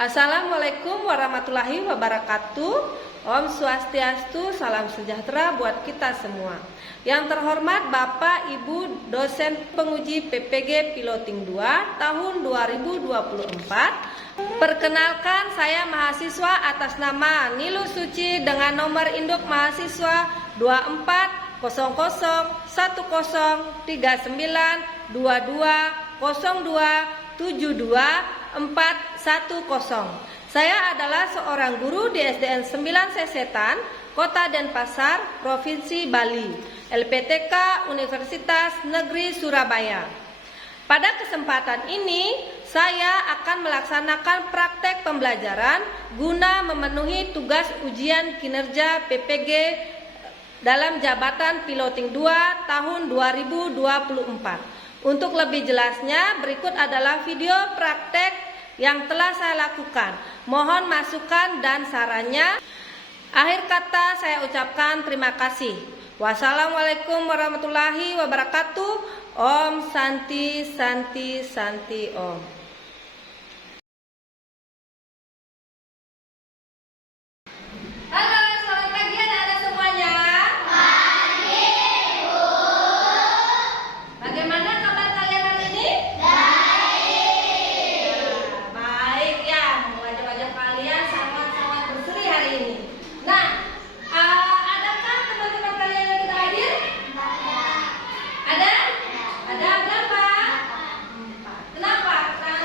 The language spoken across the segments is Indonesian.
Assalamualaikum warahmatullahi wabarakatuh. Om Swastiastu, salam sejahtera buat kita semua. Yang terhormat Bapak Ibu dosen penguji PPG Piloting 2 tahun 2024. Perkenalkan, saya mahasiswa atas nama Nilu Suci dengan nomor induk mahasiswa 240101220272 Saya adalah seorang guru di SDN 9 Sesetan, Kota Denpasar, Provinsi Bali, LPTK Universitas Negeri Surabaya. Pada kesempatan ini, saya akan melaksanakan praktek pembelajaran guna memenuhi tugas ujian kinerja PPG dalam jabatan Piloting 2 tahun 2024. Untuk lebih jelasnya, berikut adalah video praktek yang telah saya lakukan. Mohon masukan dan sarannya. Akhir kata saya ucapkan terima kasih. Wassalamualaikum warahmatullahi wabarakatuh. Om Santi Santi Santi Om. Halo, selamat pagi anak-anak semuanya. Pagi, Bu. Bagaimana kabar kalian hari ini? Baik ya, wajah-wajah kalian sangat-sangat berseri hari ini. Nah, adakah teman-teman kalian yang tidak hadir? Ada? Ada berapa? 4. Kenapa? Karena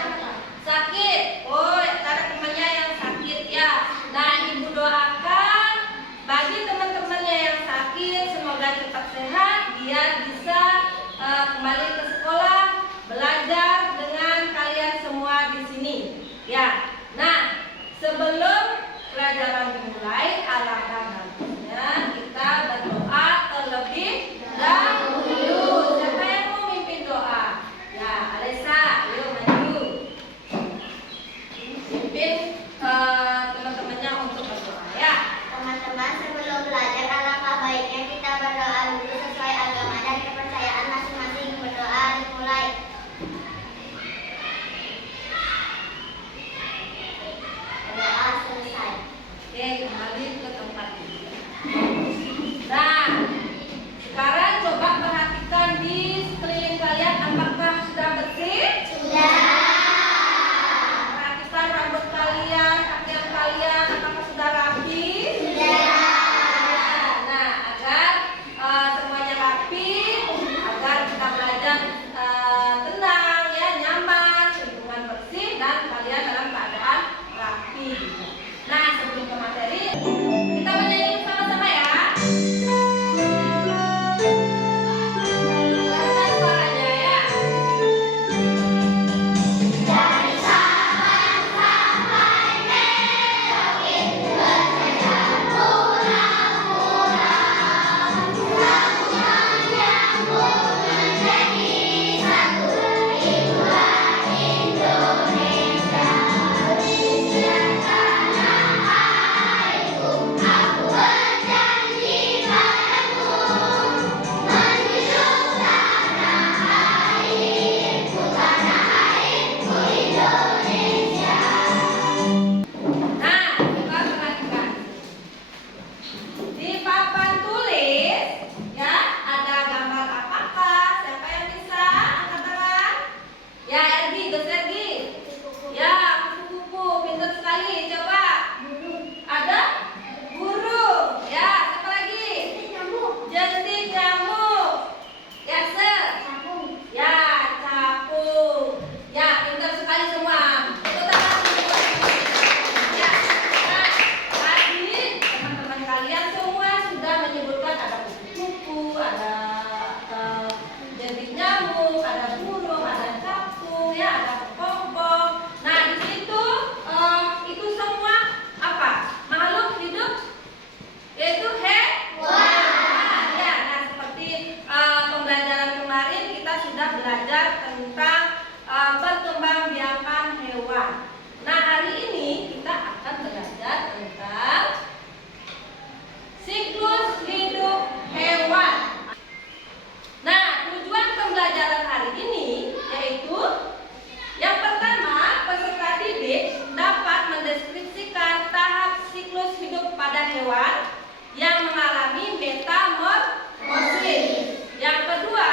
hewan yang mengalami metamorfosis. Yang kedua,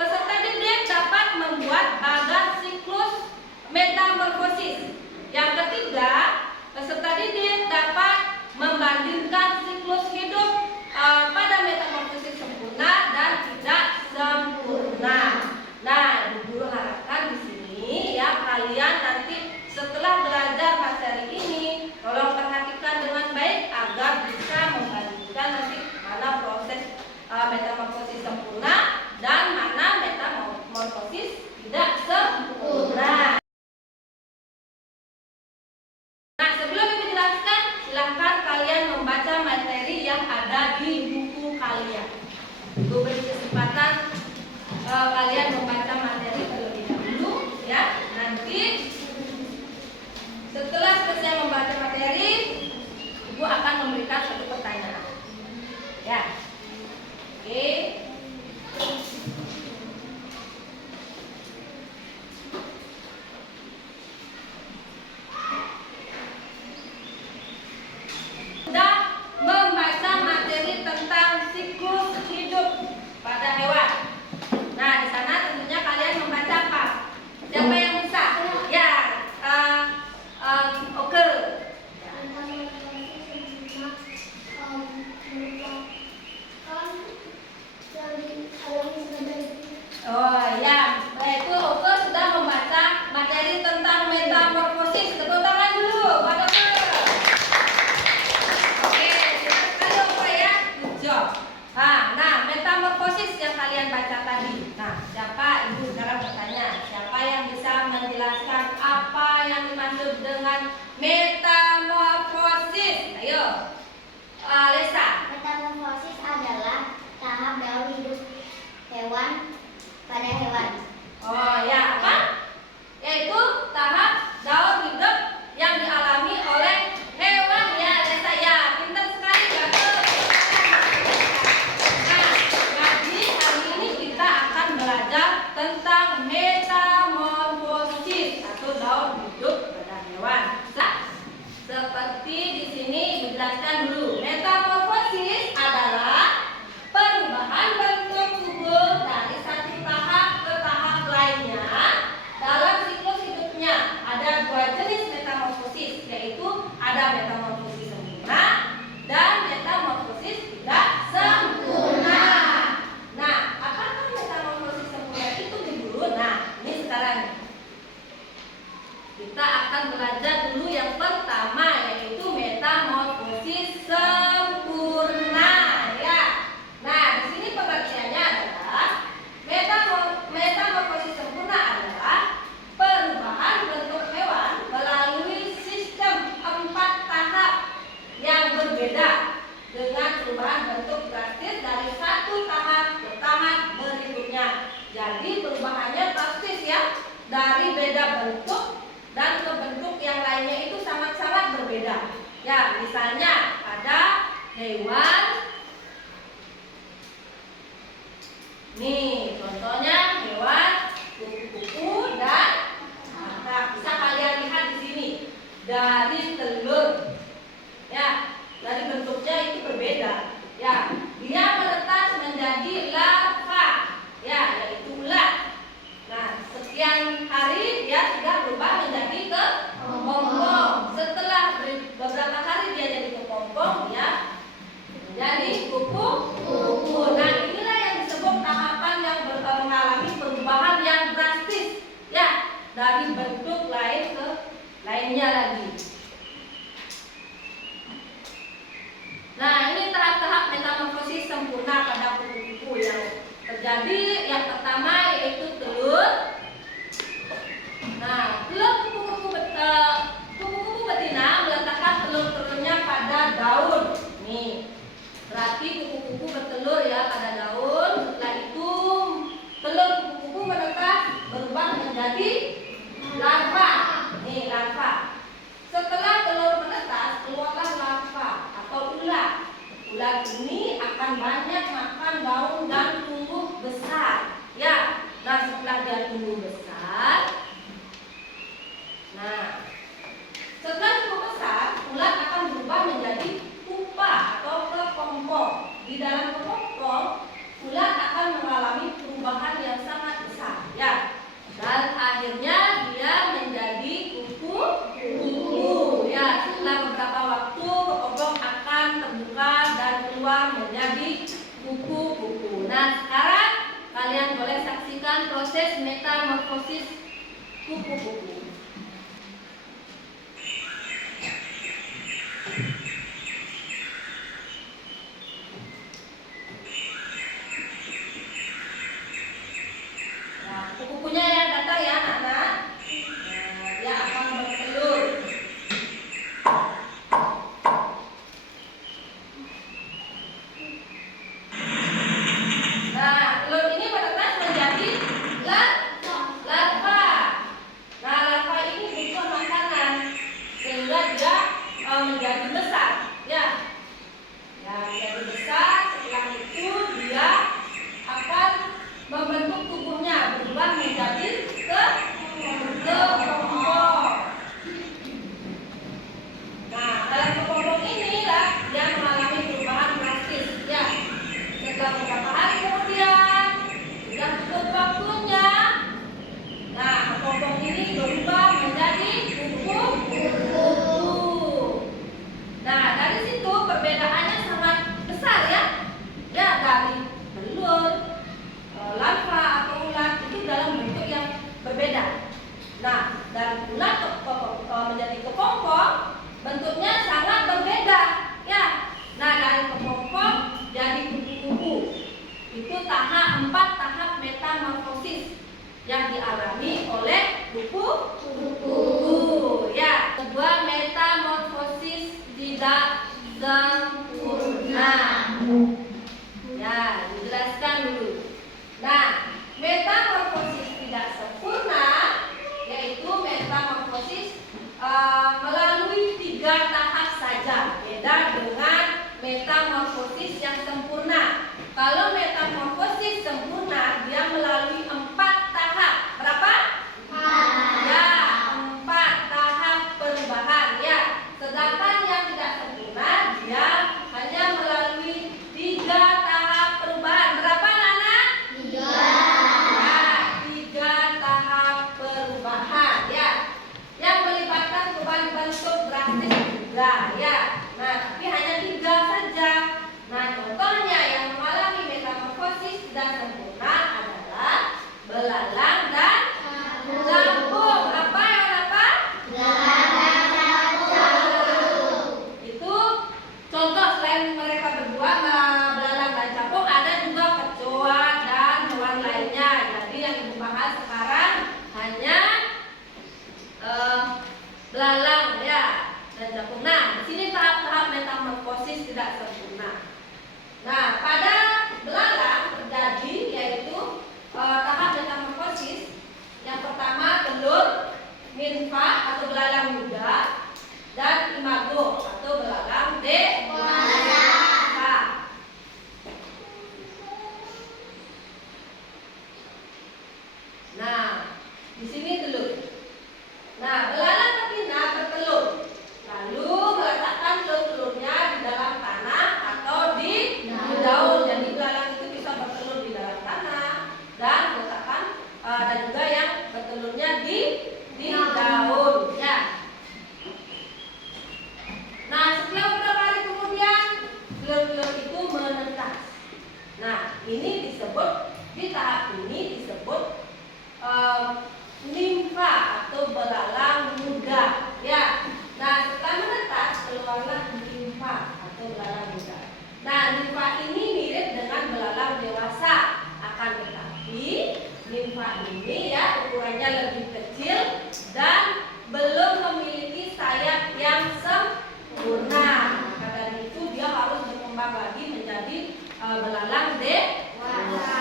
peserta didik dapat membuat agar siklus metamorfosis. Yang ketiga, peserta didik dapat membandingkan siklus hidup pada metamorfosis sempurna dan tidak sempurna. Nah, Ibu harapkan di sini ya kalian nanti setelah belajar materi ini tolong perhatikan dengan baik agar bisa membandingkan nanti mana proses metamorfosis sempurna dan mana metamorfosis tidak sempurna. Nah, sebelum Ibu jelaskan, silahkan kalian membaca materi yang ada di buku kalian. Ibu beri kesempatan kalian membaca materi terlebih dahulu ya. Nanti setelah selesai membaca materi, Ibu akan memberikan satu pertanyaan. Ya. Oke. Sudah membaca materi tentang siklus hidup pada hewan. Nah, di sana tentunya kalian membaca apa? Siapa yang bisa? Ya, oke. Oh ya, itu oke sudah membaca materi tentang metamorfosis. Tepuk tangan dulu, pada oke, silakan sekali oke ya, good job. Nah, metamorfosis yang kalian baca tadi. Nah, siapa Ibu sekarang bertanya, siapa yang bisa menjelaskan apa yang dimaksud dengan metamorfosis? Ayo, Lesa. Metamorfosis adalah tahap daur hidup hewan pada hewan. Oh ya, apa? Yaitu tahap daur hidup yang dialami oleh hewan ya, Lesa ya. Pintar sekali Bagus. Nah, jadi hari ini kita akan belajar tentang metamorfosis atau daur hidup pada hewan. Nah, seperti di sini dijelaskan dulu. Metamorfosis adalah perubahan bentuk tubuh dari satu tahap ke tahap lainnya dalam siklus hidupnya. Ada dua jenis metamorfosis, yaitu ada metamorfosis sempurna dan metamorfosis tidak sempurna. Nah, apakah metamorfosis sempurna itu dulu? Nah, ini sekarang kita akan belajar dulu yang pertama, yaitu metamorfosis sempurna ya. Nah, di sini pengertiannya adalah metamorfosis sempurna adalah perubahan bentuk hewan melalui sistem 4 tahap yang berbeda dengan perubahan bentuk drastis dari satu tahap ke tahap berikutnya. Jadi perubahannya drastis ya, dari beda bentuk dan ke bentuk yang lainnya itu sangat-sangat berbeda. Ya, misalnya ada hewan. Nih, contohnya hewan kupu-kupu dan kakak. Bisa kalian lihat di sini dari telur. Ya, dari bentuknya itu berbeda. Ya, dia menetas menjadi larva. Ya, yaitu ulat. Nah, sekian hari dia sudah berubah menjadi kepompong. Setelah beberapa hari dia jadi kepompong, dia menjadi kupu-kupu. Nah, inilah yang disebut tahapan yang mengalami perubahan yang drastis, ya, dari bentuk lain ke lainnya lagi. Nah, ini tahap-tahap metamorfosis sempurna pada kupu-kupu yang terjadi. Yang pertama yaitu telur. Nah, telur kupu-kupu betina meletakkan telur-telurnya pada daun. Nih, berarti kupu-kupu bertelur ya pada daun. Setelah itu telur kupu-kupu menetas berubah menjadi larva. Nih, larva. Setelah telur menetas keluarlah larva atau ulat. Ulat ini akan banyak makan daun dan tumbuh besar. Ya, nah setelah dia tumbuh besar, nah setelah tumbuh besar, ulat akan berubah menjadi pupa metamorfosis kupu-kupu. Nah, kupu-kupunya yang datang ya anak-anak. Nah, dia akan bertelur. Nah, telur ini menetas menjadi larva. Nah, larva ini butuh makanan sehingga dia menjadi besar. Ya, menjadi besar. Setelah itu dia akan membentuk tubuhnya berubah menjadi kepompong. Nah, dalam kepompong inilah dia mengalami perubahan drastis. Ya, setelah beberapa hari kemudian sudah cukup waktunya. Nah, kepompong ini berubah menjadi kupu-kupu. Nah, dari situ perbedaannya sangat besar ya. Ya, dari telur, larva atau ulat itu dalam bentuk yang berbeda. Nah, dari ulat menjadi kepompong bentuknya sangat berbeda. Ya, nah dari kepompong jadi kupu-kupu. Itu 4 tahap metamorfosis yang dialami oleh kupu-kupu. Ya, kedua metamorfosis tidak sempurna. Ya, dijelaskan dulu. Nah, metamorfosis tidak sempurna yaitu metamorfosis melalui 3 tahap saja, beda dengan metamorfosis yang sempurna. Kalau metamorfosis sempurna dia melalui 4 tahap. Berapa? 4. Ya, 4 tahap perubahan ya. Sedangkan yang tidak sempurna dia hanya melalui 3 tahap perubahan. Berapa anak-anak? 3. Ya, 3 tahap perubahan ya. Yang melibatkan perubahan bentuk drastis juga ya. Nah, tapi hanya 3 saja. Nah, contohnya yang mengalami metamorfosis tidak sempurna adalah belalang dan capung. Apa yang apa? Belalang capung. Itu contoh selain mereka berdua, belalang dan capung, ada juga kecoa dan hewan lainnya. Jadi yang dibahas sekarang hanya belalang ya dan capung. Nah, di sini tahap-tahap metamorfosis tidak sempurna. Nah, pada belalang terjadi yaitu tahap metamorfosis. Yang pertama telur, nimfa atau belalang muda, dan imago atau belalang dewasa. Nah, di sini telur. Nah, belalang betina bertelur, lalu meletakkan telur-telurnya di dalam tanah atau di daun. Jadi belalang itu bisa bertelur di dalam tanah dan meletakkan dan juga yang bertelurnya di daun. Ya. Nah, setelah beberapa hari kemudian telur-telur itu menetas. Nah, ini disebut di tahap ini disebut nimfa atau belalang muda ya. Nah, setelah menetas keluarlah nimfa atau belalang muda. Nah, nimfa ini mirip dengan belalang dewasa, akan tetapi nimfa ini ya ukurannya lebih kecil dan belum memiliki sayap yang sempurna. Maka dari itu dia harus berkembang lagi menjadi belalang dewasa.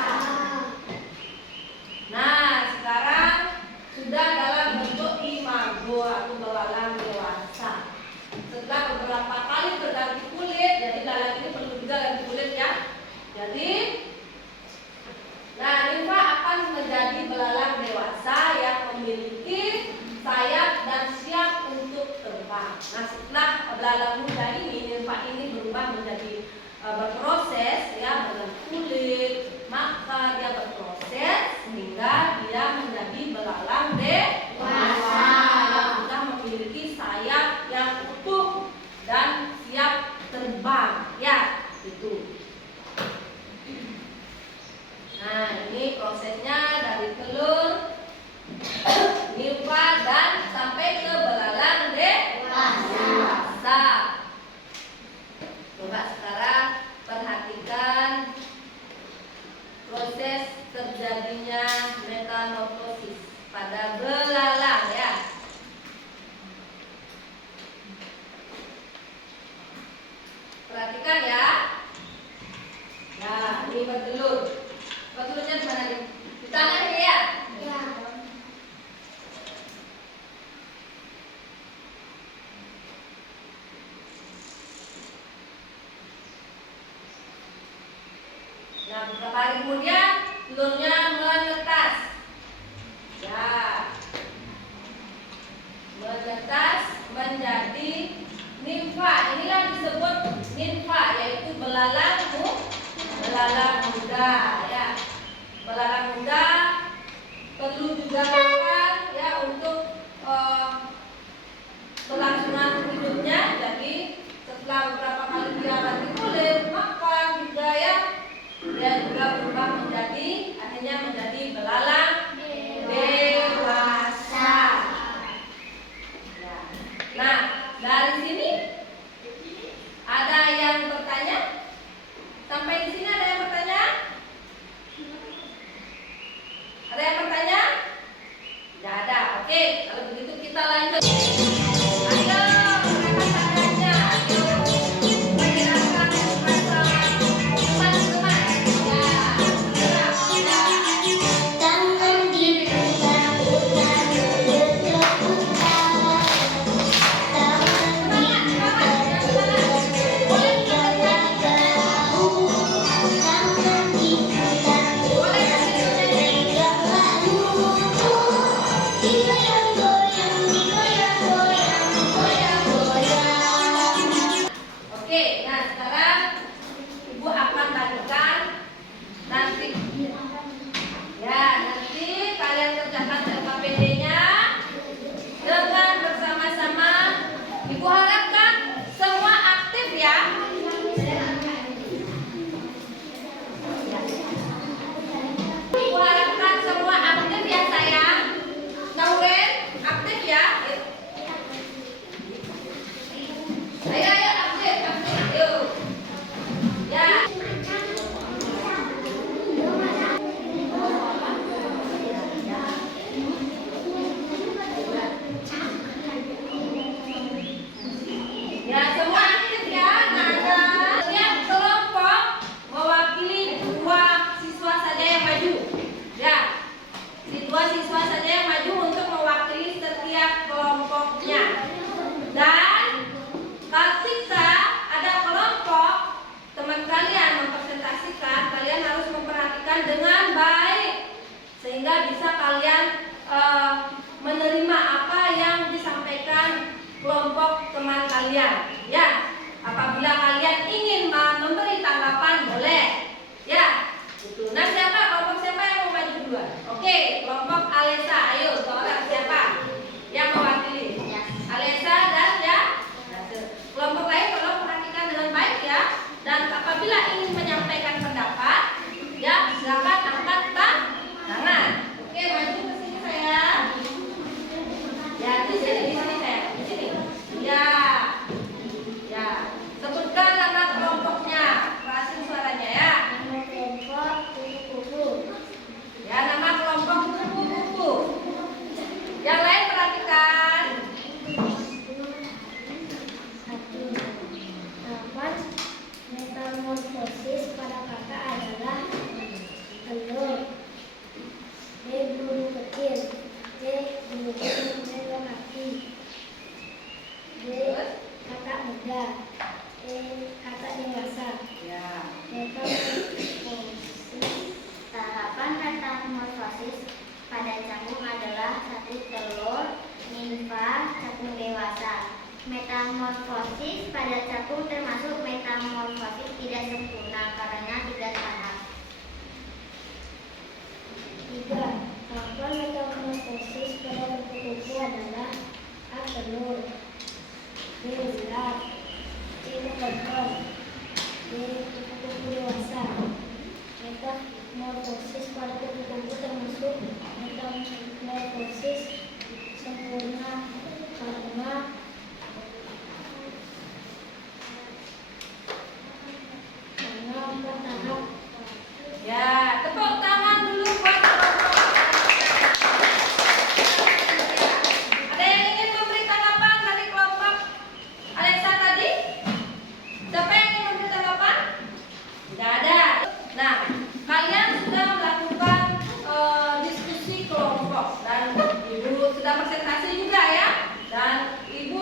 Nah, sekarang sudah dalam bentuk imago atau belalang dewasa. Setelah beberapa kali berganti kulit, jadi belalang ini perlu juga ganti kulit ya. Jadi, nah nimfa akan menjadi belalang dewasa yang memiliki sayap dan siap untuk terbang. Nah, setelah belalang muda ini, nimfa ini berubah menjadi berproses ya dengan kulit, maka dia berproses sehingga dia menjadi belalang dewasa yang sudah memiliki sayap yang utuh dan siap terbang ya itu. Nah, ini prosesnya dari telur Nah, beberapa hari kemudian telurnya menetas. Ya, menetas menjadi nimfa. Inilah disebut nimfa, yaitu belalang muda. Ya, belalang muda perlu juga makan ya untuk kelangsungan hidupnya. Jadi setelah beberapa kali dia ganti kulit, makan juga ya, dia juga berubah akhirnya menjadi belalang dewasa. Ya. Nah, dari sini ada yang bertanya? Sampai di sini ada yang bertanya? Ada yang bertanya? Tidak ada. Oke, kalau begitu kita lanjut. Ayo, mereka tanya. Ayo, perkenalkan bersama teman-teman. Ya, Tangan diputar-putar menuju utara. Tangan diputar-putar jauh. Tangan diputar-putar tegak lalu. Digoyang-goyang, digoyang-goyang, goyang-goyang. Oke, nah sekarang Ibu akan lanjutkan nanti. Ya, nanti kalian kerjakan LKPD-nya dengan bersama-sama. Ibu harapkan semua aktif ya. Ibu harapkan semua aktif ya sayang. Nauren, aktif ya. Ayo aktif, ayo. Ya. Ya, semua aktif ya. Nah, ada setiap kelompok mewakili 2 siswa saja yang maju. Ya. 2 siswa saja yang maju untuk mewakili setiap kelompoknya. Dan ketika ada kelompok teman kalian mempresentasikan, kalian harus memperhatikan dengan baik sehingga bisa kalian menerima apa yang disampaikan kelompok teman kalian. Ya, apabila kalian ingin memberi tanggapan boleh. Ya, gitu. Nah, kelompok siapa yang mau maju duluan? Oke, kelompok Alesa, ayo seorang siapa yang mewakili? Alesa dan ya. Kelompok lain tolong perhatikan dengan baik ya. Dan apabila ingin menyampaikan pendapat, ya silakan angkat tangan. Oke, maju ke sini sayang. Ya, di sini sayang, di sini. Ya. Ya. Sebutkan nama kelompoknya. Kerasin suaranya ya. Nama kelompok kupu-kupu. Ya, nama kelompok kupu-kupu. Yang lain perhatikan. Tahapan metamorfosis pada kakak adalah telur, B. Burung kecil, C. Burung kecil dengan kaki, D. Kakak muda, E. Kakak dewasa. Ya. Metamorfosis. Tahapan metamorfosis pada canggung adalah 1. Telur, nimfa, canggung dewasa. Metamorfosis pada canggung termasuk metamorfosis tidak sempurna karena 3 tahap. 3. Tahapan metamorfosis pada kupu-kupu adalah A. Telur, B. Ular, C. Kokotong, D. Kupu-kupu dewasa. Metamorfosis pada kupu-kupu termasuk metamorfosis sempurna karena bertahap. Ya, tepuk tangan dulu buat kelompok. Ada yang ingin memberi tanggapan dari kelompok Alexa tadi? Siapa yang ingin memberi tanggapan? Tidak ada. Nah, kalian sudah melakukan diskusi kelompok dan Ibu sudah presentasi juga ya. Dan Ibu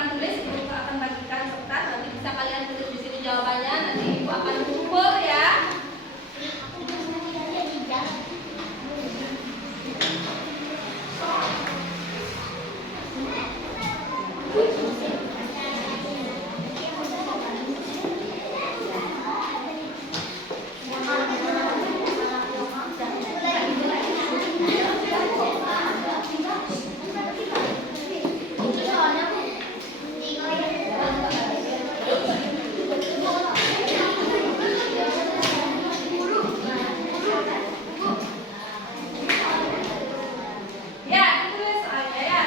akan tulis, Ibu akan bagikan kertas, nanti bisa kalian tulis di sini jawabannya. Nanti Ibu akan kumpul ya. Ya, ditulis soalnya ya.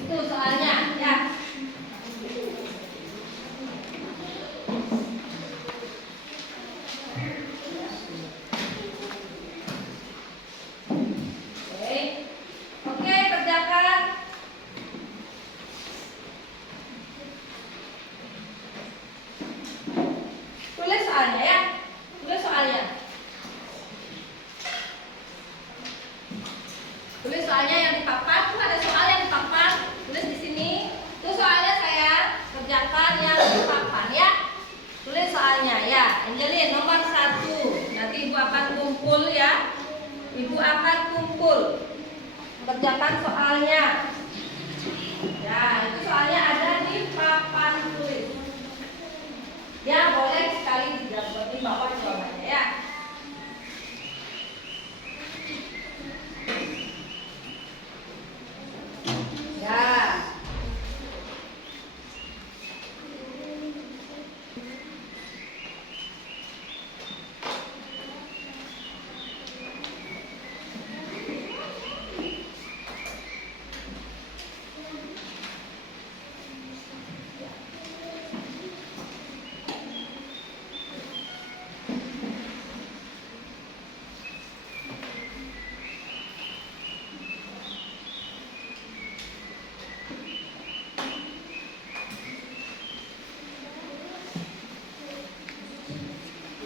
Itu soalnya ya. Oke. Oke, kerjakan. Tulis soalnya ya. Tulis soalnya. Tulis soalnya yang di papan. Tuh ada soal yang di papan. Tulis di sini. Itu soalnya saya kerjakan yang di papan ya. Tulis soalnya ya. Angelin nomor 1. Nanti Ibu akan kumpul ya. Ibu akan kumpul. Kerjakan soalnya. Ya, itu soalnya ada di papan tulis. Ya, boleh sekali di bawah jawabannya ya. Ya.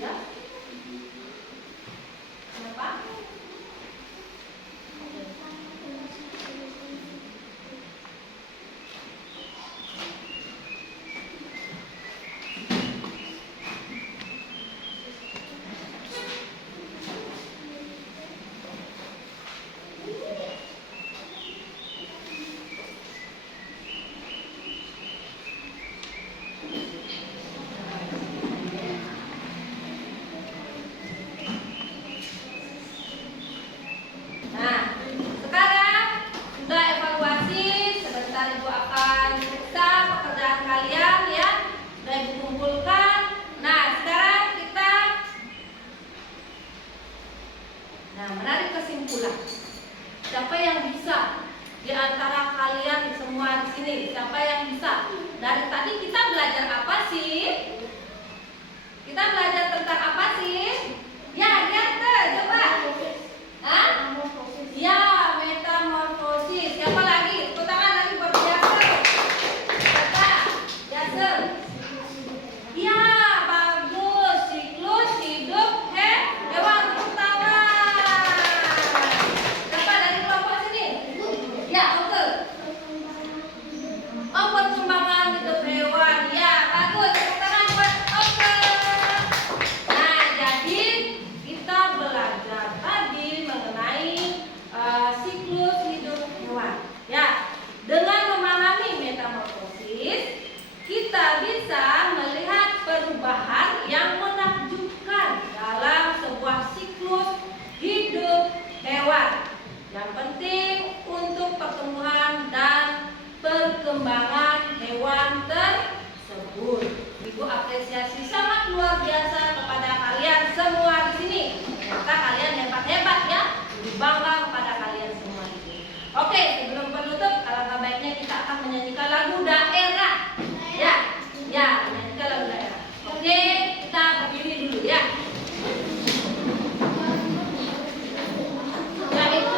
Ya. Kenapa? Nah, sekarang sudah evaluasi. Sebentar Ibu akan periksa pekerjaan kalian ya. Sudah Ibu kumpulkan. Nah, sekarang kita menarik kesimpulan. Siapa yang bisa di antara kalian semua di sini? Siapa yang bisa? Dari tadi kita belajar apa sih? Kita belajar tentang apa sih? Ya, lihat deh, coba. Hah? Ya, metamorfosis. Siapa lagi? Tepuk tangan lagi buat Yasser. Siapa? Yasser. Ya, bagus. Siklus hidup hewan. Tepuk tangan. Siapa dari kelompok sini? Ya, betul. Oh, perkembangan hidup hewan. Ya, bagus. Tepuk tangan buat Oke. Nah, jadi kita belajar tadi mengenai siklus hidup hewan. Ya, dengan memahami metamorfosis, kita bisa melihat perubahan yang menakjubkan dalam sebuah siklus hidup hewan. Yang penting untuk pertumbuhan dan perkembangan hewan tersebut. Ibu apresiasi sangat luar biasa kepada kalian semua di sini. Ternyata kalian hebat-hebat ya. Ibu bangga kepada kalian semua ini. Oke, sebelum penutup, alangkah baiknya kita akan menyanyikan lagu daerah. Ya, ya, menyanyikan lagu daerah. Oke, kita berdiri dulu ya. Yaitu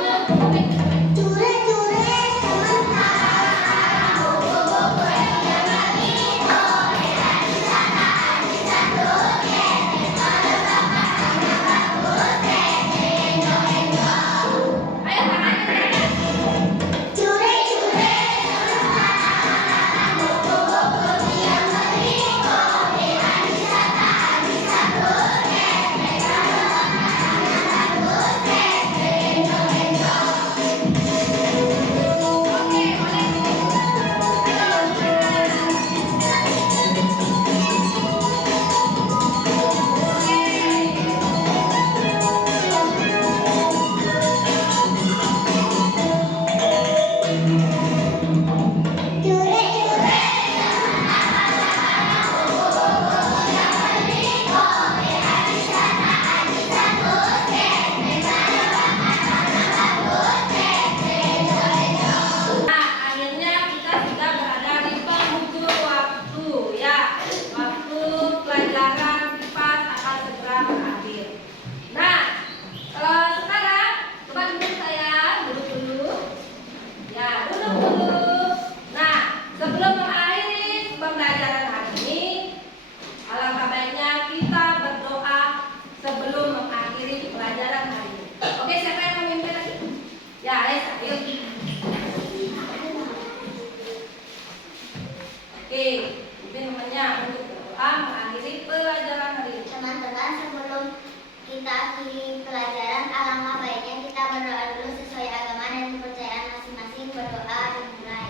sebelum kita akhiri pelajaran, alangkah baiknya kita berdoa dulu sesuai agama dan kepercayaan masing-masing. Berdoa dimulai.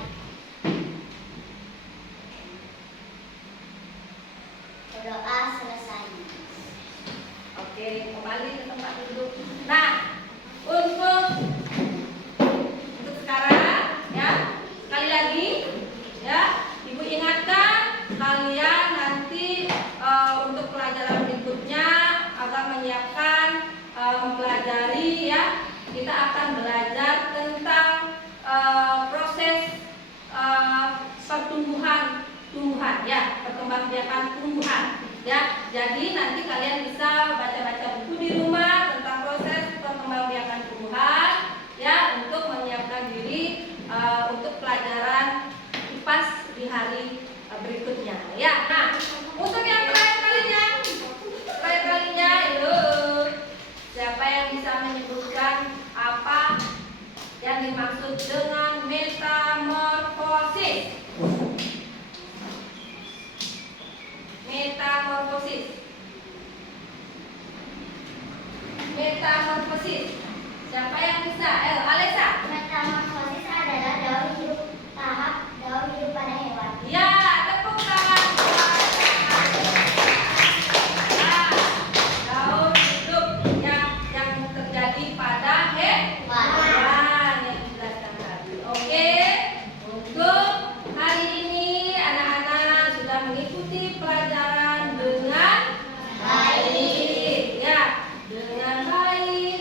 Berdoa selesai. Oke, kembali ke tempat duduk. Nah, untuk sekarang ya, sekali lagi ya, Ibu ingatkan kalian nanti untuk pelajaran berikutnya agar menyiapkan mempelajari ya, kita akan belajar tentang proses tumbuhan ya, perkembangbiakan tumbuhan ya. Jadi nanti kalian bisa baca-baca buku di rumah tentang proses perkembangbiakan tumbuhan ya, untuk menyiapkan diri untuk pelajaran IPAS di hari berikutnya ya. Nah, untuk yang terakhir kalinya itu siapa yang bisa menyebutkan apa yang dimaksud dengan metamorfosis? Metamorfosis. Siapa yang bisa? Alesa. Metamorfosis adalah daur hidup tahap daur hidup pada hewan. Ya, tepuk tangan. Nah, daur hidup yang terjadi pada hewan yang dijelaskan tadi. Oke. Untuk hari ini anak-anak sudah mengikuti pelajaran dengan baik ya, dengan baik,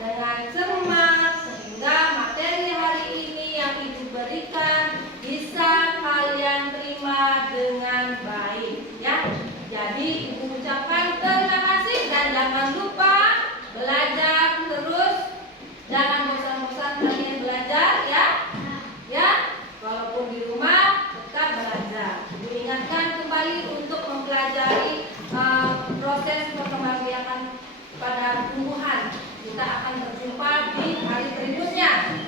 dengan cermat, sehingga materi hari ini yang Ibu berikan bisa kalian terima dengan baik ya. Jadi Ibu ucapkan terima kasih dan jangan lupa belajar terus, jangan bosan-bosan kalian belajar ya. Ya, walaupun di rumah tetap belajar. Ibu ingatkan kembali untuk mempelajari proses perkembangbiakan pada tumbuhan. Kita akan berjumpa di hari berikutnya.